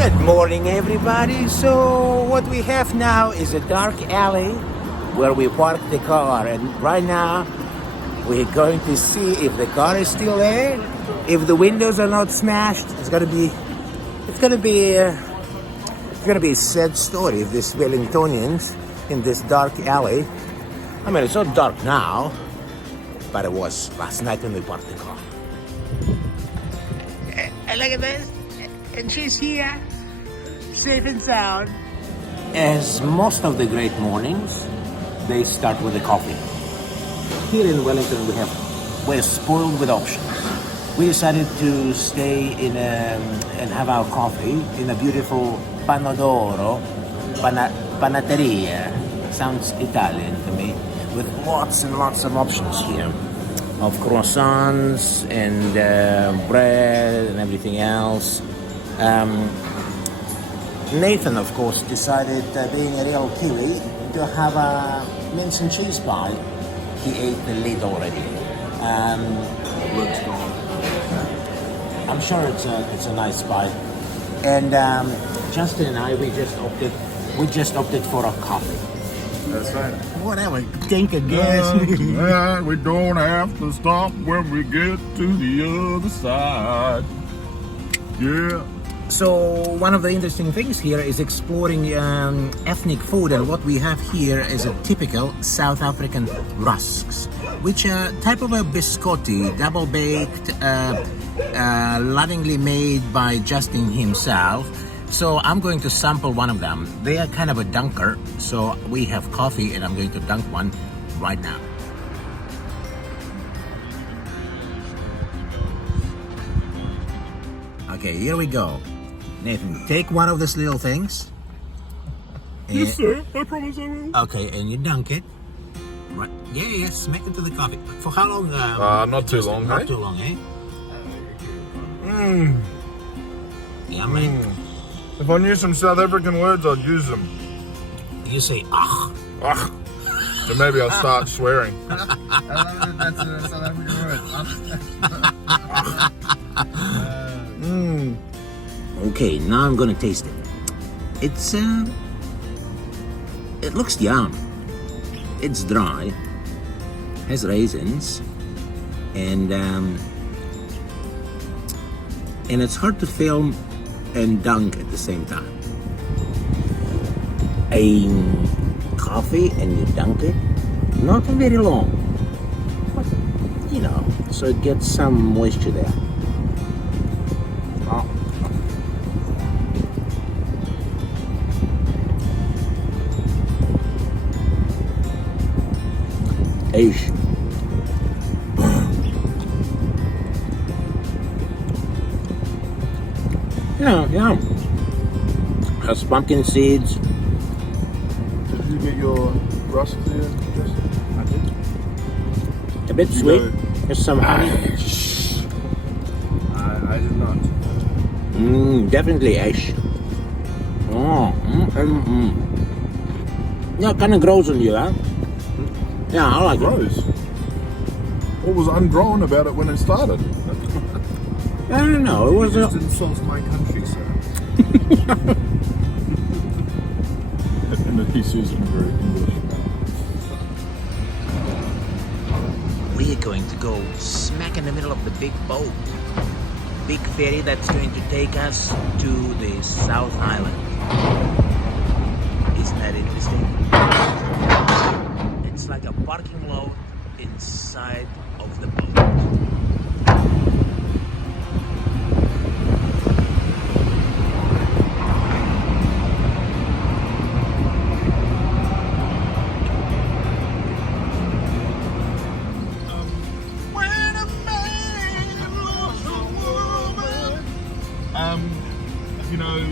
Good morning, everybody. So what we have now is a dark alley where we park the car, and right now we're going to see if the car is still there, if the windows are not smashed. It's gonna be a sad story of these Wellingtonians in this dark alley. I mean, it's not dark now, but it was last night when we parked the car. And look at this, and she's here, safe and sound. As most of the great mornings, they start with a coffee. Here in Wellington, we're spoiled with options. We decided to stay in and have our coffee in a beautiful panateria. Sounds Italian to me, with lots and lots of options here, of croissants and bread and everything else. Nathan, of course, decided, being a real Kiwi, to have a mince and cheese pie. He ate the lid already. I'm sure it's a nice pie. And Justin and I, we just opted for a coffee. That's right. Whatever, tank of gas. Yeah, we don't have to stop when we get to the other side. Yeah. So one of the interesting things here is exploring ethnic food, and what we have here is a typical South African rusks, which are type of a biscotti, double baked, lovingly made by Justin himself. So I'm going to sample one of them. They are kind of a dunker, so we have coffee and I'm going to dunk one right now. Okay, here we go. Nathan, take one of these little things. Yes, sir. I promise I will. Okay, and you dunk it. Right. Yeah, smack into the coffee. For how long? Not too long, Not hey? too long, eh? Mmm. Yeah, man. If I knew some South African words, I'd use them. You say, ah. Ugh. So maybe I'll start swearing. I love it. That's a South African word. Okay, now I'm gonna taste it. It's it looks yum. It's dry, has raisins, and it's hard to film and dunk at the same time. A coffee and you dunk it, not very long, but so it gets some moisture there. Oh. Aish. Yeah. Has pumpkin seeds. Did you get your rusk there, Justin? I did. A bit sweet. There's some honey. I did not. Definitely Aish. Yeah, kind of grows on you, huh? Yeah, I like it. Gross. What was ungrown about it when it started? I don't know. It was You just insult my country, sir. And he says it in very English. We're going to go smack in the middle of the big boat. Big ferry that's going to take us to the South Island. Isn't that interesting? It's like a parking lot inside of the boat.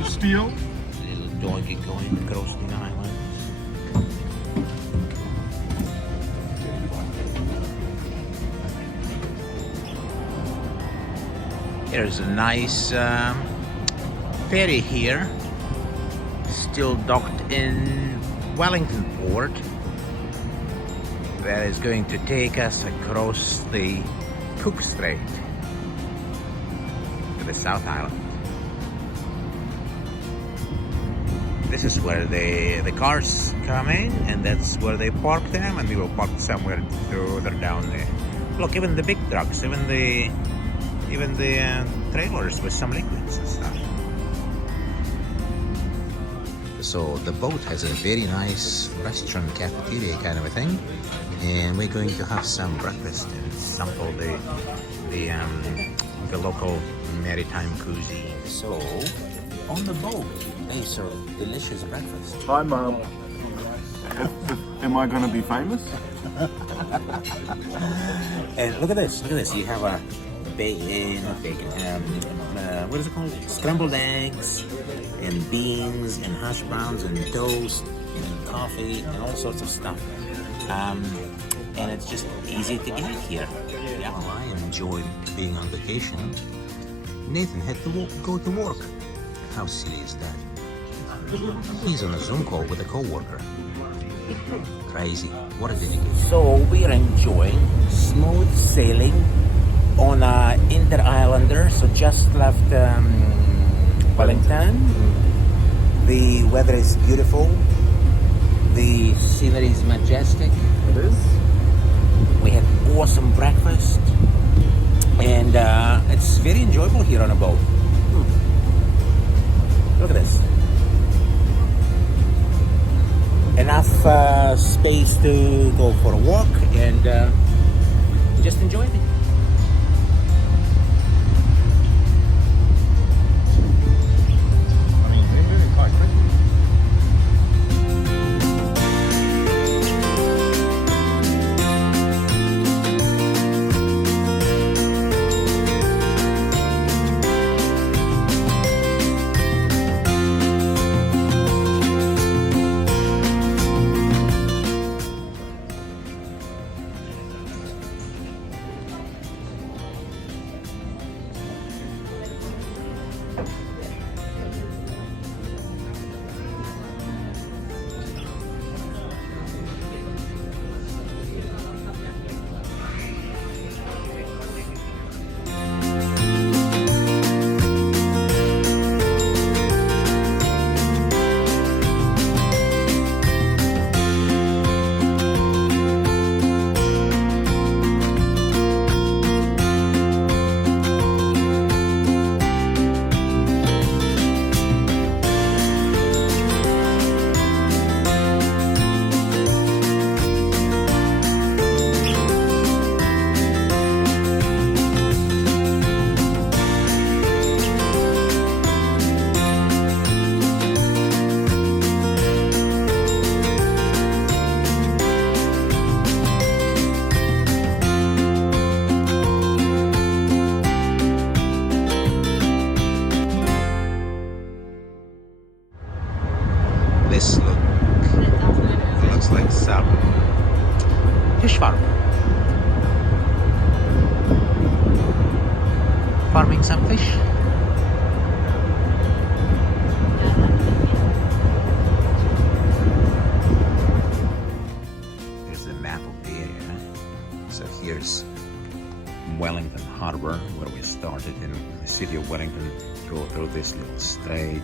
Steel. Little doggy going across the island. There's a nice ferry here, still docked in Wellington port, that is going to take us across the Cook Strait to the South Island. this is where the cars come in, and that's where they park them, and we will park somewhere further down there. Look, even the big trucks, even the trailers with some liquids and stuff. So the boat has a very nice restaurant, cafeteria kind of a thing, and we're going to have some breakfast and sample the local maritime cuisine. So on the boat they serve delicious breakfast. Hi, Mum. Am I going to be famous? And look at this, you have a what is it called? Scrambled eggs and beans and hash browns and toast and coffee and all sorts of stuff. And it's just easy to get here. Yeah. Well, I enjoyed being on vacation. Nathan had to go to work. How silly is that? He's on a Zoom call with a co-worker. Crazy. What a dedication. So we are enjoying smooth sailing on Inter-Islander. So just left Wellington. The weather is beautiful. The scenery is majestic. It is. We had awesome breakfast. And it's very enjoyable here on a boat. Look at this. Enough space to go for a walk and just enjoy it. I mean, they're moving quite quickly. This looks like some fish farm. Farming some fish. There's the map of the area. So here's Wellington Harbour, where we started in the city of Wellington, go through this little strait.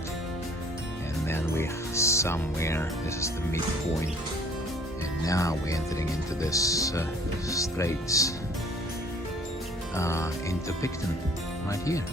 And then we somewhere, this is the midpoint, and now we're entering into this straits into Picton right here.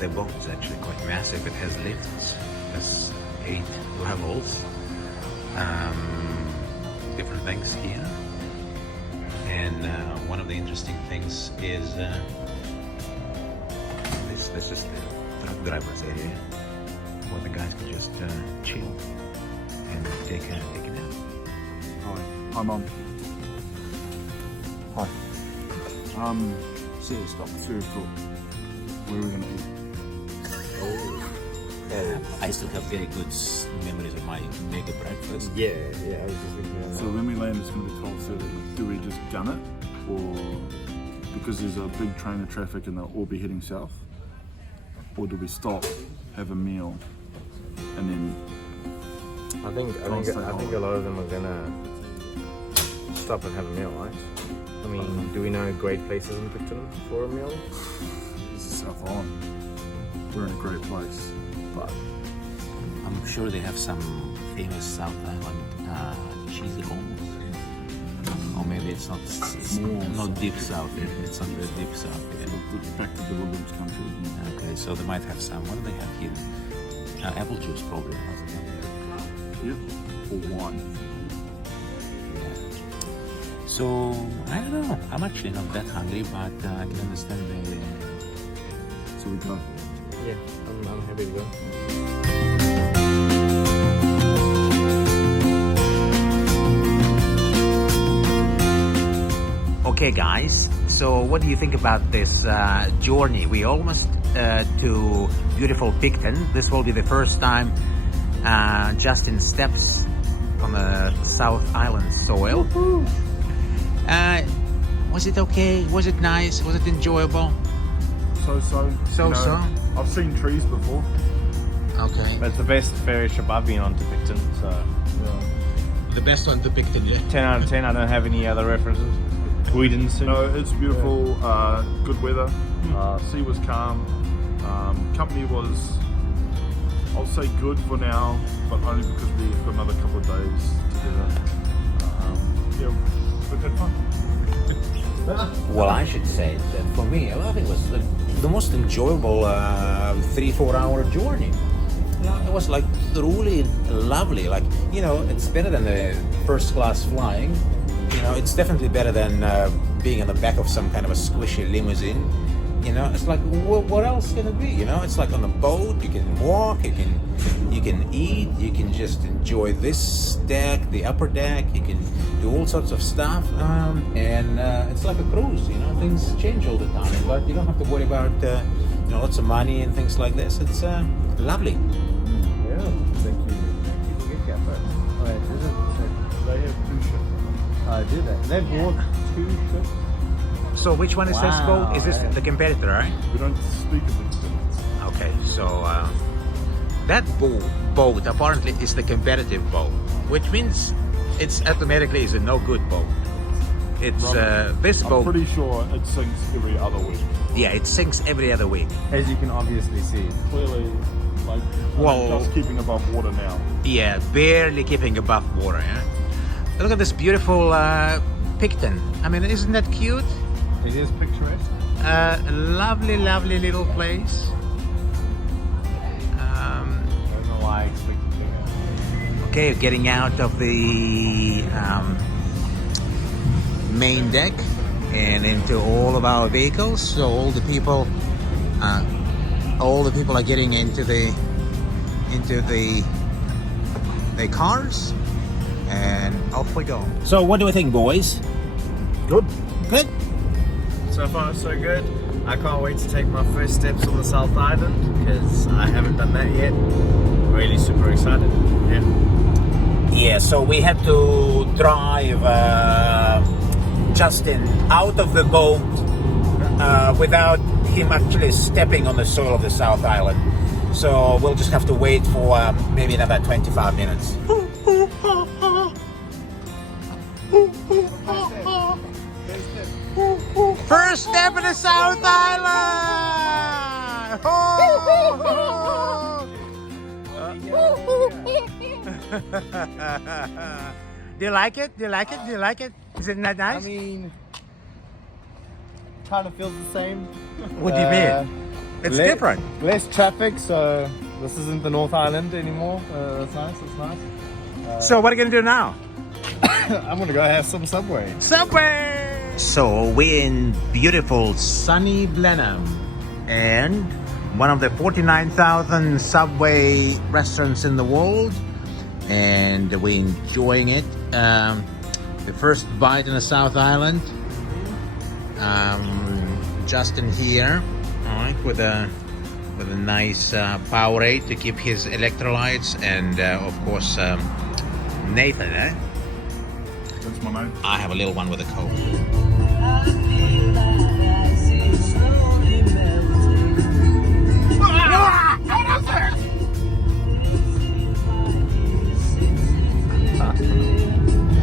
The boat is actually quite massive. It has lifts. There's 8 levels. Different things here. And one of the interesting things is this is the truck driver's area, where the guys can just chill and take a nap. Hi. Hi, Mum. Hi. Serious talk. Serious talk. Where are we gonna eat? I still have very good memories of my mega breakfast. Yeah, I was just thinking of So when we land, it's gonna be 12:30. Do we just gun it, or because there's a big train of traffic and they'll all be heading south, or do we stop, have a meal, and then? I think a lot of them are gonna stop and have a meal, right? I mean, do we know great places in Picton for a meal? This is South Island. We're in a great place, but I'm sure they have some famous South Island cheese rolls. Or maybe it's not deep south. It's not the deep south. back to the Williams country. Okay, so they might have some. What do they have here? Apple juice, probably. Yep. Or wine. So I don't know. I'm actually not that hungry, but I can understand the. So we go. Yeah, I'm happy to go. Okay, guys. So what do you think about this journey? We almost to beautiful Picton. This will be the first time Justin steps on the South Island soil. Was it okay? Was it nice? Was it enjoyable? So. I've seen trees before. Okay. But it's the best ferry trip I've been on to Picton, so The best one to Picton, yeah? 10 out of 10. I don't have any other references. We didn't see. No, it's beautiful. Good weather. Sea was calm. Company was, I'll say, good for now, but only because we've got another couple of days together. Yeah, we've had fun. Well, I should say that for me, I think it was the most enjoyable 3-4 hour journey. You know, it was like truly lovely. Like, you know, it's better than the first class flying. You know, it's definitely better than being in the back of some kind of a squishy limousine. You know, it's like, what else can it be? You know, it's like on a boat. You can walk, you can eat, you can just enjoy this deck, the upper deck. You can do all sorts of stuff, and it's like a cruise. You know, things change all the time, but you don't have to worry about lots of money and things like this. It's lovely. Yeah, thank you. People get that first. Oh, wait, They have 2 ships. do they? They've bought 2 ships. So which one is this boat? Is this the competitor, right? We don't speak of experience. Okay, so that boat apparently is the competitive boat, which means it's automatically is a no good boat. It's this boat. I'm pretty sure it sinks every other week. Yeah, it sinks every other week. As you can obviously see. Clearly, like, just keeping above water now. Yeah, barely keeping above water. Yeah. Look at this beautiful Picton. I mean, isn't that cute? It is picturesque. Lovely, lovely little place. I don't know why I expected that. Okay, getting out of the main deck and into all of our vehicles. So all the people are getting into the cars, and off we go. So what do we think, boys? Good. Good. So far, so good. I can't wait to take my first steps on the South Island because I haven't done that yet. Really super excited. Yeah. Yeah, so we had to drive Justin out of the boat without him actually stepping on the soil of the South Island. So we'll just have to wait for maybe another 25 minutes. First step in the South Island! Do you like it? Do you like it? Do you like it? Is it not nice? I mean, kind of feels the same. What do you mean? It's different. Less traffic, so this isn't the North Island anymore. That's nice. It's nice. So what are you gonna do now? I'm gonna go have some Subway. Subway! So we're in beautiful sunny Blenheim, and one of the 49,000 Subway restaurants in the world, and we're enjoying it. The first bite in the South Island. Justin here, all right, with a nice Powerade to keep his electrolytes, and of course Nathan. That's my name. I have a little one with a Coke.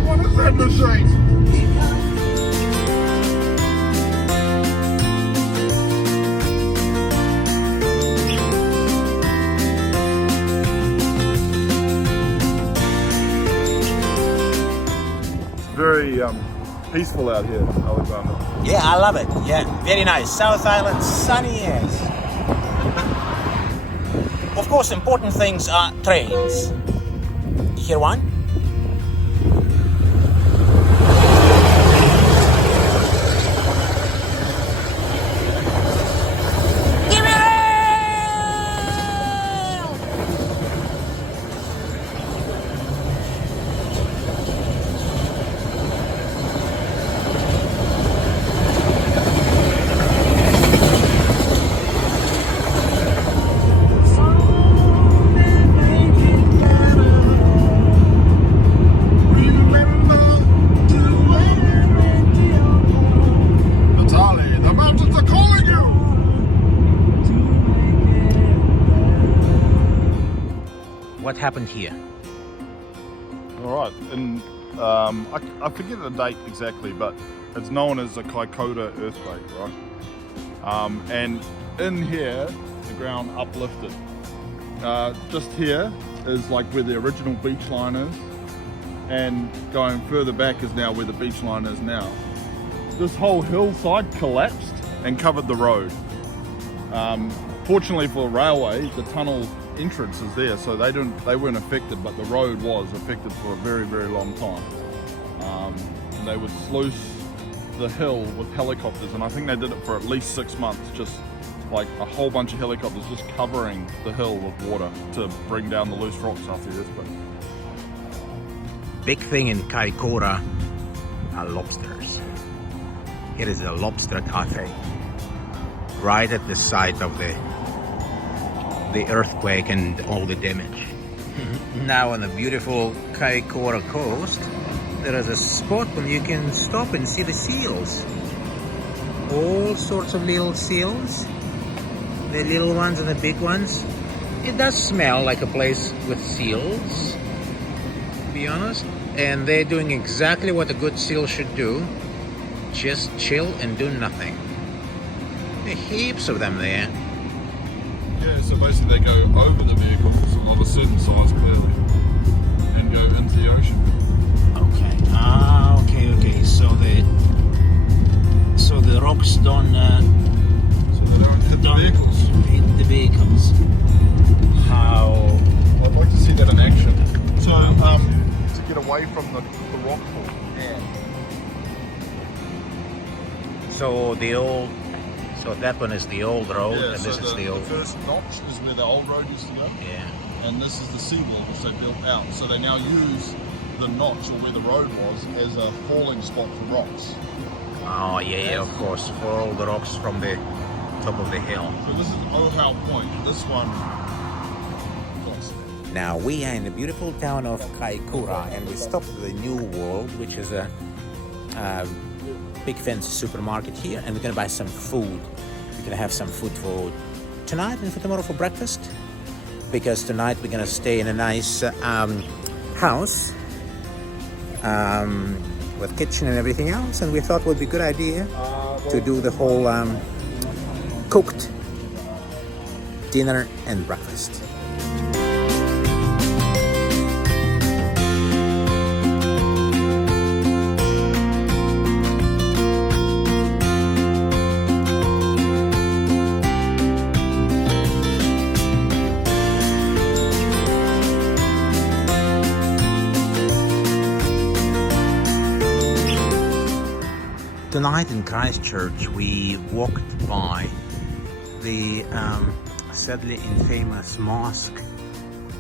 What is that machine? Very peaceful out here, Alexander. Yeah, I love it. Yeah, very nice. South Island, sunny as. Of course, important things are trains. You hear one? What happened here? All right, and I forget the date exactly, but it's known as the Kaikoura earthquake, right? And in here, the ground uplifted. Just here is like where the original beach line is, and going further back is now where the beach line is now. This whole hillside collapsed and covered the road. Fortunately for the railway, the tunnel entrance is there, so they weren't affected, but the road was affected for a very, very long time. And they would sluice the hill with helicopters, and I think they did it for at least 6 months, just like a whole bunch of helicopters just covering the hill with water to bring down the loose rocks after the earthquake. Big thing in Kaikoura are lobsters. Here is a lobster cafe right at the site of the earthquake and all the damage. Now on the beautiful Kaikoura coast, there is a spot where you can stop and see the seals. All sorts of little seals, the little ones and the big ones. It does smell like a place with seals, to be honest. And they're doing exactly what a good seal should do. Just chill and do nothing. There are heaps of them there. Yeah, so basically they go over the vehicles of a certain size clearly and go into the ocean. Okay. Okay. So the rocks don't. So they don't hit the vehicles. Hit the vehicles. How? I'd like to see that in action. So to get away from the rock pool. Yeah. So that one is the old road, Yeah, and so this is the old. The first notch is where the old road used to go. Yeah. And this is the seawall which they built out. So they now use the notch, or where the road was, as a falling spot for rocks. Oh yeah, of course, for all the rocks from the top of the hill. So this is Ohau Point. This one. Now we are in the beautiful town of Kaikoura, and we stopped at the New World, which is a big fancy supermarket here, and we're gonna buy some food. We're gonna have some food for tonight and for tomorrow for breakfast, because tonight we're gonna stay in a nice house with kitchen and everything else, and we thought it would be a good idea to do the whole cooked dinner and breakfast. Tonight in Christchurch, we walked by the sadly infamous mosque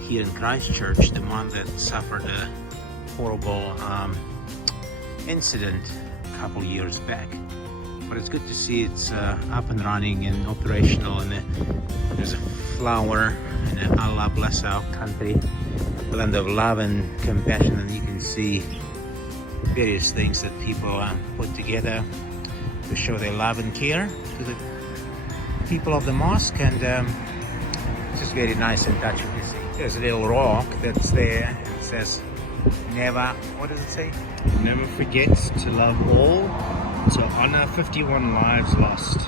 here in Christchurch, the one that suffered a horrible incident a couple years back. but it's good to see it's up and running and operational, and there's a flower and Allah bless our country, a blend of love and compassion, and you can see various things that people put together to show their love and care to the people of the mosque, and it's just very nice and touching to see. There's a little rock that's there, and it says never, what does it say? Never forget to love all, to honor 51 lives lost.